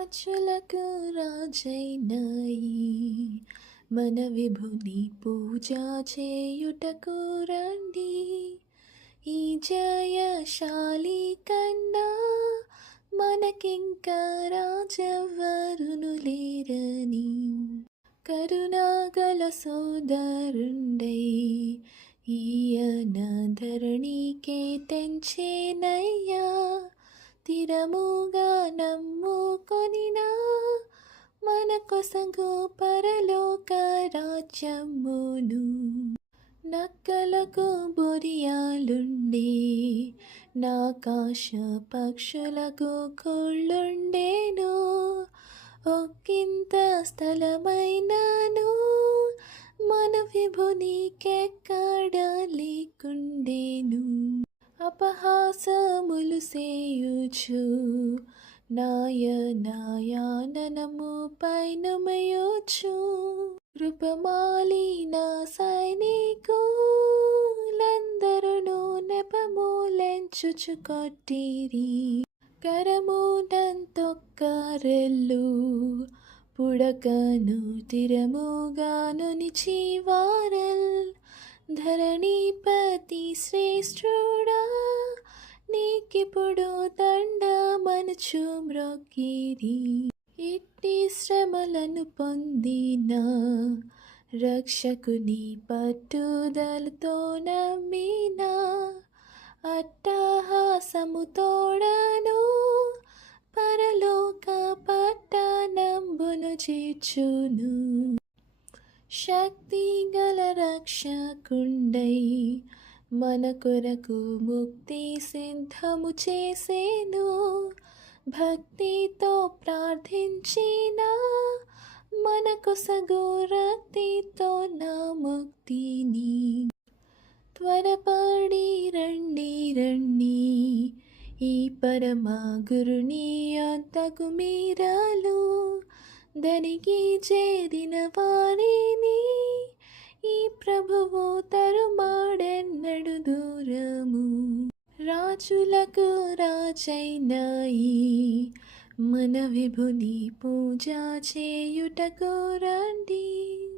రాజులకు రాజైనాయి మన విభుని పూజ చేయుటకు రండి. ఈ జయశాలి కన్నా మనకింకా రాజెవ్వరును లేరని, కరుణాగల సోదరుండై ఈయన ధరణికే తెంచేనయ్యా. స్థిరముగా నమ్ముకొనినా మన కొసగు పరలోక రాజ్యమును. నక్కలకు బొరియాలుండే నాకాశ పక్షులకు కొళ్ళుండేను. ఒక్కింత స్థలమైనను మన విభునికెక్కడ లేకుండేను. అపహాసములు సేయుచు నాయనము పైనమయోచు కృపమాలిన సైనికులందరును నెపమూలెంచుచు కొట్టిరి. కరమునంతొక్కరెల్లు పుడకను తిరముగాను నిచివారల్. ధరణిపతి శ్రేష్ఠుడా నీకిప్పుడు దండమనుచు మ్రొక్కిరి. ఇట్టి శ్రమలను పొందిన రక్షకుని పట్టుదలతో నమ్మిన అట్టహాసము తోడను పరలోక పట్టణంబును చేర్చును. శక్తి గల రక్షకుండై మన కొరకు ముక్తి సిద్ధము చేసేను. భక్తితో ప్రార్థించిన మన కొసగు రక్తితో నా ముక్తిని. త్వరపడి రండి రండి ఈ పరమ గురుని యొద్దకు మీరాలు. దనికి చేరిన వారిని ఈ ప్రభువు తరుమాడెన్నడు దూరము. రాజులకు రాజైనాయి మన విభుని పూజ చేయుటకు రండి.